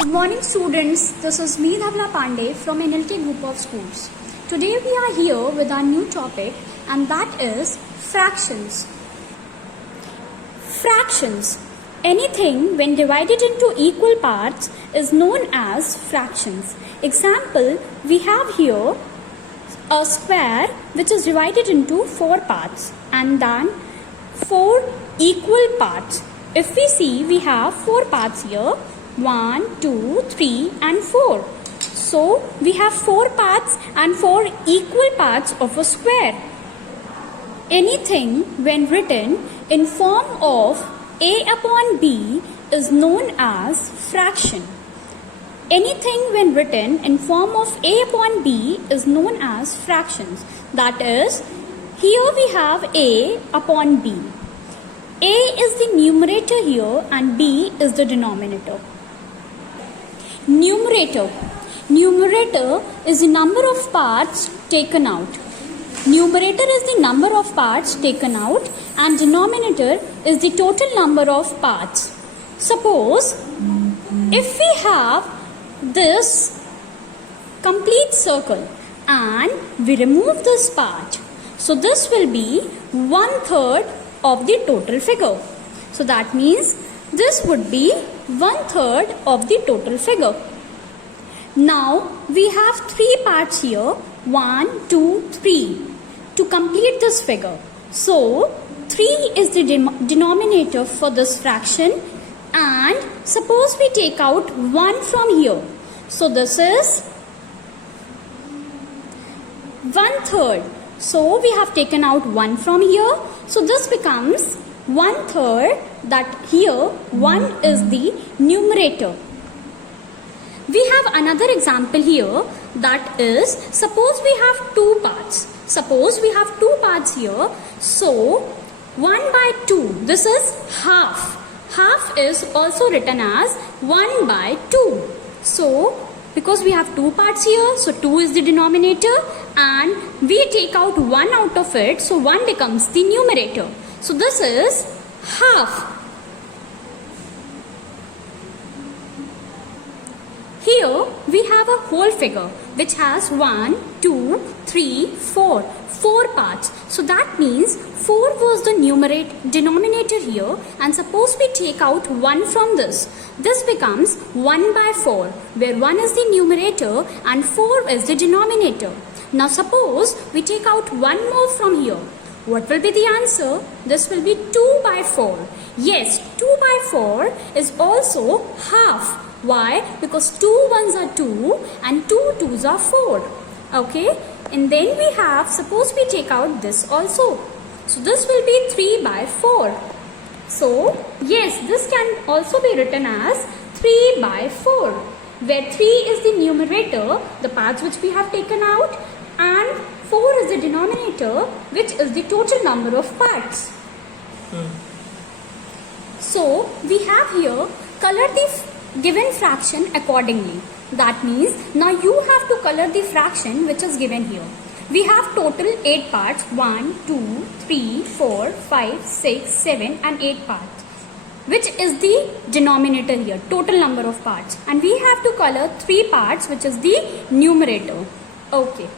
Good morning students, this is me Dhavla Pandey from NLK Group of Schools. Today we are here with our new topic and that is fractions. Fractions. Anything when divided into equal parts is known as fractions. Example, we have here a square which is divided into 4 parts and then 4 equal parts. If we see, we have 4 parts here. 1, 2, 3 and 4. So we have 4 parts and 4 equal parts of a square. Anything when written in form of A upon B is known as fraction. Anything when written in form of A upon B is known as fractions. That is, here we have A upon B. A is the numerator here and B is the denominator. Numerator. Numerator is the number of parts taken out. Numerator is the number of parts taken out and denominator is the total number of parts. Suppose if we have this complete circle and we remove this part, so this will be 1/3 of the total figure. So that means this would be 1/3 of the total figure. Now we have 3 parts here, 1, 2, 3 to complete this figure. So 3 is the denominator for this fraction and suppose we take out 1 from here. So this is 1/3. So we have taken out 1 from here. So this becomes 1/3, that here 1 is the numerator. We have another example here, that is, suppose we have 2 parts. Suppose we have 2 parts here. So 1/2, this is half. Half is also written as 1/2. So because we have 2 parts here, so 2 is the denominator and we take out 1 out of it, so 1 becomes the numerator. So this is half. Here we have a whole figure which has 1, 2, 3, 4. 4 parts. So that means 4 was the denominator here and suppose we take out 1 from this. This becomes 1/4 where 1 is the numerator and 4 is the denominator. Now suppose we take out 1 more from here. What will be the answer? This will be 2/4. Yes, 2/4 is also half. Why? Because 2 1s are 2 and 2 2s are 4. Okay? And then we have, suppose we take out this also. So this will be 3/4. So yes, this can also be written as 3/4. Where 3 is the numerator, the parts which we have taken out, and 4 is the denominator, which is the total number of parts. So we have here, color the given fraction accordingly. That means now you have to color the fraction which is given here. We have total 8 parts, 1, 2, 3, 4, 5, 6, 7 and 8 parts, which is the denominator here, total number of parts, and we have to color 3 parts which is the numerator. Okay.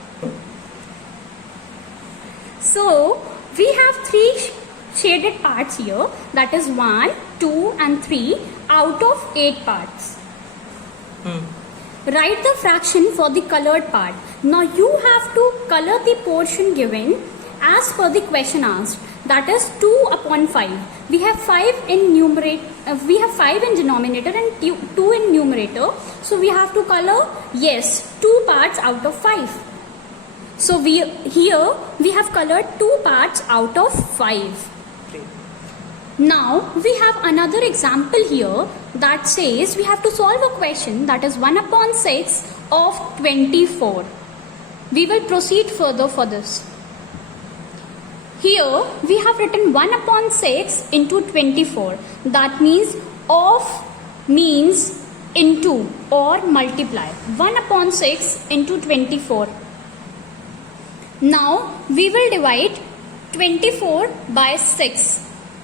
So we have 3 shaded parts here, that is 1, 2 and 3 out of 8 parts. Write the fraction for the colored part. Now you have to color the portion given as per the question asked, that is 2/5. We have 5 in denominator and 2 in numerator. So we have to color, yes, 2 parts out of 5. So here we have colored 2 parts out of 5. Now we have another example here that says we have to solve a question, that is 1/6 of 24. We will proceed further for this. Here we have written 1/6 into 24. That means of means into or multiply. 1/6 into 24. Now we will divide 24 by 6.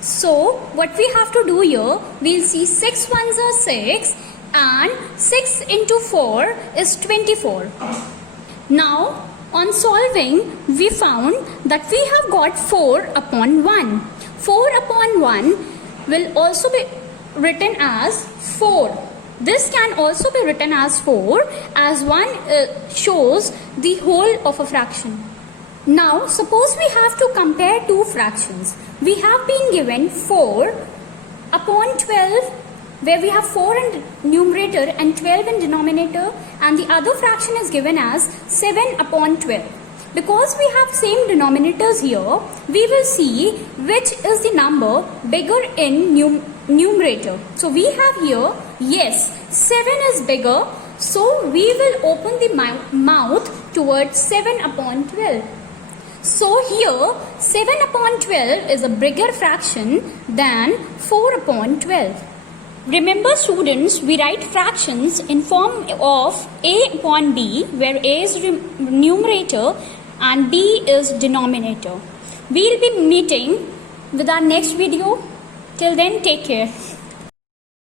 So what we have to do here, we'll see 6 1s are 6 and 6 into 4 is 24. Now on solving, we found that we have got 4 upon 1. 4 upon 1 will also be written as 4. This can also be written as 4 as 1 shows the whole of a fraction. Now suppose we have to compare two fractions. We have been given 4 upon 12, where we have 4 in numerator and 12 in denominator, and the other fraction is given as 7 upon 12. Because we have same denominators here, we will see which is the number bigger in numerator. So we have here, yes, 7 is bigger, so we will open the mouth towards 7 upon 12. So here 7 upon 12 is a bigger fraction than 4 upon 12. Remember students, we write fractions in form of a upon b, where a is numerator and b is denominator. We will be meeting with our next video. Till then, take care.